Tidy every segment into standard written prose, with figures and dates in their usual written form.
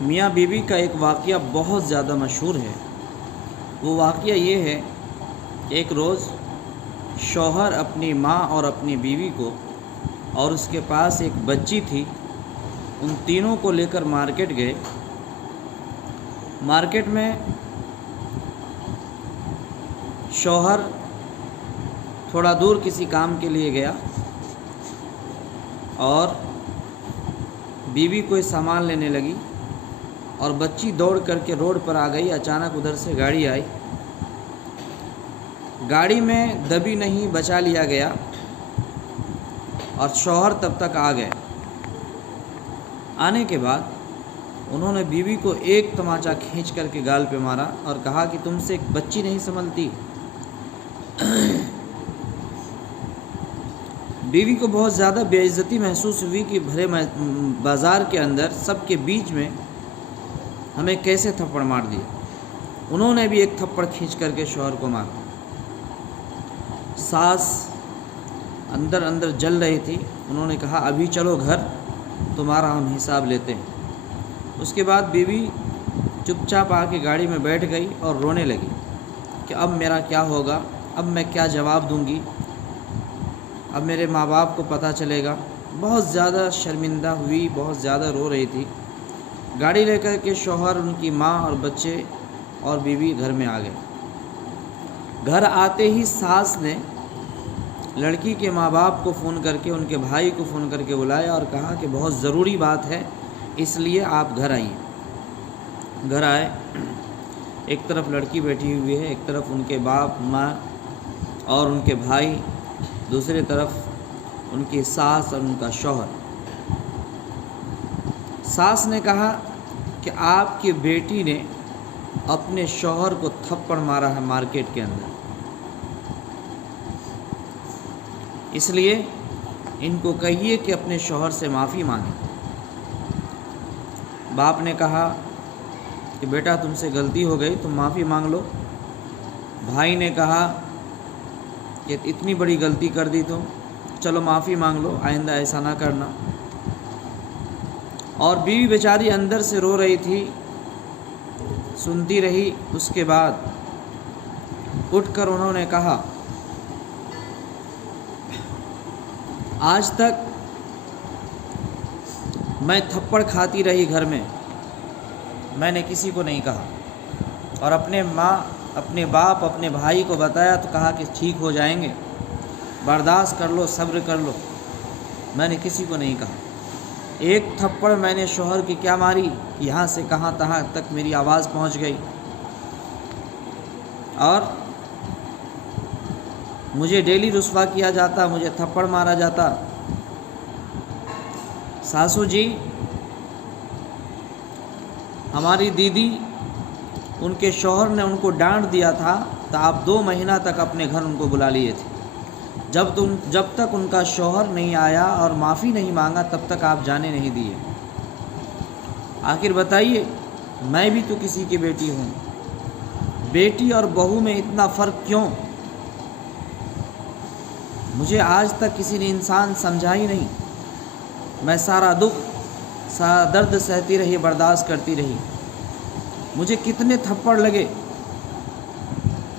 میاں بیوی کا ایک واقعہ بہت زیادہ مشہور ہے۔ وہ واقعہ یہ ہے کہ ایک روز شوہر اپنی ماں اور اپنی بیوی کو اور اس کے پاس ایک بچی تھی، ان تینوں کو لے کر مارکیٹ گئے۔ مارکیٹ میں شوہر تھوڑا دور کسی کام کے لیے گیا اور بیوی کوئی سامان لینے لگی اور بچی دوڑ کر کے روڈ پر آ گئی۔ اچانک ادھر سے گاڑی آئی، گاڑی میں دبی نہیں، بچا لیا گیا اور شوہر تب تک آ گئے۔ آنے کے بعد انہوں نے بیوی کو ایک تماچا کھینچ کر کے گال پہ مارا اور کہا کہ تم سے ایک بچی نہیں سنبھلتی۔ بیوی کو بہت زیادہ بے عزتی محسوس ہوئی کہ بھرے بازار کے اندر سب کے بیچ میں ہمیں کیسے تھپڑ مار دیا۔ انہوں نے بھی ایک تھپڑ کھینچ کر کے شوہر کو مارا۔ ساس اندر اندر جل رہی تھی، انہوں نے کہا ابھی چلو گھر، تمہارا ہم حساب لیتے ہیں۔ اس کے بعد بیوی چپ چاپ آ کے گاڑی میں بیٹھ گئی اور رونے لگی کہ اب میرا کیا ہوگا، اب میں کیا جواب دوں گی، اب میرے ماں باپ کو پتہ چلے گا۔ بہت زیادہ شرمندہ ہوئی، بہت زیادہ رو رہی تھی۔ گاڑی لے کر کے شوہر، ان کی ماں اور بچے اور بیوی گھر میں آ گئے۔ گھر آتے ہی ساس نے لڑکی کے ماں باپ کو فون کر کے، ان کے بھائی کو فون کر کے بلایا اور کہا کہ بہت ضروری بات ہے، اس لیے آپ گھر آئیے۔ گھر آئے، ایک طرف لڑکی بیٹھی ہوئی ہے، ایک طرف ان کے باپ ماں اور ان کے بھائی، دوسری طرف ان کی ساس اور ان کا شوہر۔ ساس نے کہا کہ آپ کی بیٹی نے اپنے شوہر کو تھپڑ مارا ہے مارکیٹ کے اندر، اس لیے ان کو کہیے کہ اپنے شوہر سے معافی مانگیں۔ باپ نے کہا کہ بیٹا تم سے غلطی ہو گئی، تم معافی مانگ لو۔ بھائی نے کہا کہ اتنی بڑی غلطی کر دی تم، چلو معافی مانگ لو، آئندہ ایسا نہ کرنا۔ اور بیوی بیچاری اندر سے رو رہی تھی، سنتی رہی۔ اس کے بعد اٹھ کر انہوں نے کہا آج تک میں تھپڑ کھاتی رہی گھر میں نے کسی کو نہیں کہا، اور اپنے ماں، اپنے باپ، اپنے بھائی کو بتایا تو کہا کہ ٹھیک ہو جائیں گے، برداشت کر لو، صبر کر لو، میں نے کسی کو نہیں کہا۔ ایک تھپڑ میں نے شوہر کی کیا ماری، یہاں سے کہاں تک میری آواز پہنچ گئی اور مجھے ڈیلی رسوا کیا جاتا، مجھے تھپڑ مارا جاتا۔ ساسو جی، ہماری دیدی، ان کے شوہر نے ان کو ڈانٹ دیا تھا تو آپ 2 مہینہ تک اپنے گھر ان کو بلا لیے تھے۔ جب تک ان کا شوہر نہیں آیا اور معافی نہیں مانگا تب تک آپ جانے نہیں دیے۔ آخر بتائیے، میں بھی تو کسی کی بیٹی ہوں، بیٹی اور بہو میں اتنا فرق کیوں؟ مجھے آج تک کسی نے انسان سمجھا ہی نہیں۔ میں سارا دکھ، سارا درد سہتی رہی، برداشت کرتی رہی۔ مجھے کتنے تھپڑ لگے،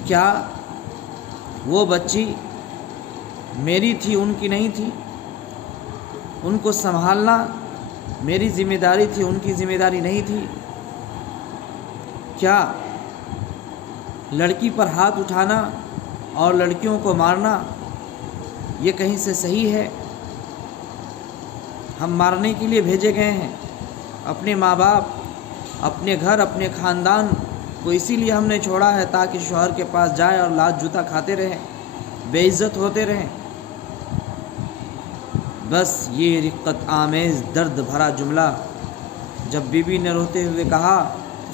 کیا وہ بچی میری تھی، ان کی نہیں تھی؟ ان کو سنبھالنا میری ذمہ داری تھی، ان کی ذمہ داری نہیں تھی؟ کیا لڑکی پر ہاتھ اٹھانا اور لڑکیوں کو مارنا یہ کہیں سے صحیح ہے؟ ہم مارنے کے لیے بھیجے گئے ہیں؟ اپنے ماں باپ، اپنے گھر، اپنے خاندان کو اسی لیے ہم نے چھوڑا ہے تاکہ شوہر کے پاس جائے اور لات جوتا کھاتے رہیں، بے عزت ہوتے رہیں؟ بس یہ رقت آمیز درد بھرا جملہ جب بیوی نے روتے ہوئے کہا،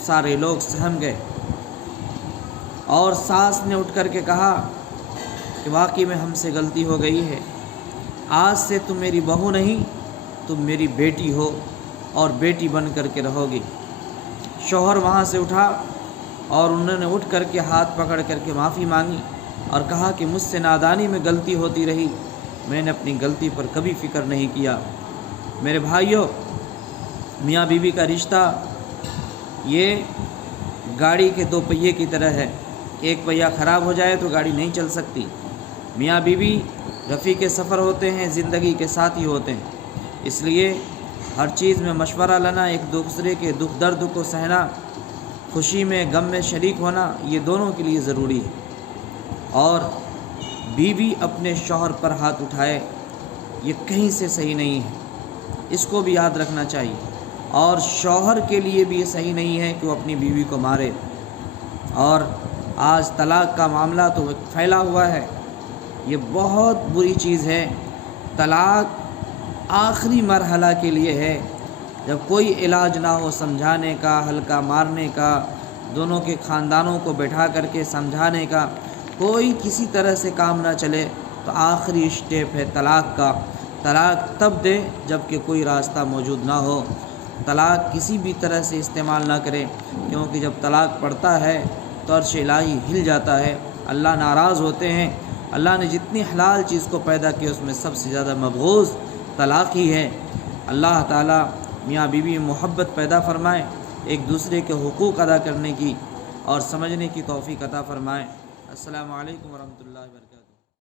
سارے لوگ سہم گئے اور ساس نے اٹھ کر کے کہا کہ واقعی میں ہم سے غلطی ہو گئی ہے، آج سے تم میری بہو نہیں، تم میری بیٹی ہو اور بیٹی بن کر کے رہو گی۔ شوہر وہاں سے اٹھا اور انہوں نے اٹھ کر کے ہاتھ پکڑ کر کے معافی مانگی اور کہا کہ مجھ سے نادانی میں غلطی ہوتی رہی، میں نے اپنی غلطی پر کبھی فکر نہیں کیا۔ میرے بھائیوں، میاں بیوی کا رشتہ یہ گاڑی کے دو پہیے کی طرح ہے، ایک پہیہ خراب ہو جائے تو گاڑی نہیں چل سکتی۔ میاں بیوی رفیق سفر ہوتے ہیں، زندگی کے ساتھی ہوتے ہیں، اس لیے ہر چیز میں مشورہ لینا، ایک دوسرے کے دکھ درد کو سہنا، خوشی میں غم میں شریک ہونا، یہ دونوں کے لیے ضروری ہے۔ اور بیوی اپنے شوہر پر ہاتھ اٹھائے یہ کہیں سے صحیح نہیں ہے، اس کو بھی یاد رکھنا چاہیے۔ اور شوہر کے لیے بھی یہ صحیح نہیں ہے کہ وہ اپنی بیوی کو مارے۔ اور آج طلاق کا معاملہ تو پھیلا ہوا ہے، یہ بہت بری چیز ہے۔ طلاق آخری مرحلہ کے لیے ہے، جب کوئی علاج نہ ہو سمجھانے کا، ہلکا مارنے کا، دونوں کے خاندانوں کو بیٹھا کر کے سمجھانے کا، کوئی کسی طرح سے کام نہ چلے تو آخری اسٹیپ ہے طلاق کا۔ طلاق تب دے جب کہ کوئی راستہ موجود نہ ہو۔ طلاق کسی بھی طرح سے استعمال نہ کرے، کیونکہ جب طلاق پڑتا ہے تو عرش الہی ہل جاتا ہے، اللہ ناراض ہوتے ہیں۔ اللہ نے جتنی حلال چیز کو پیدا کیا اس میں سب سے زیادہ مبغوض طلاق ہی ہے۔ اللہ تعالیٰ میاں بیوی میں محبت پیدا فرمائے، ایک دوسرے کے حقوق ادا کرنے کی اور سمجھنے کی توفیق عطا فرمائے۔ السلام علیکم ورحمۃ اللہ وبرکاتہ۔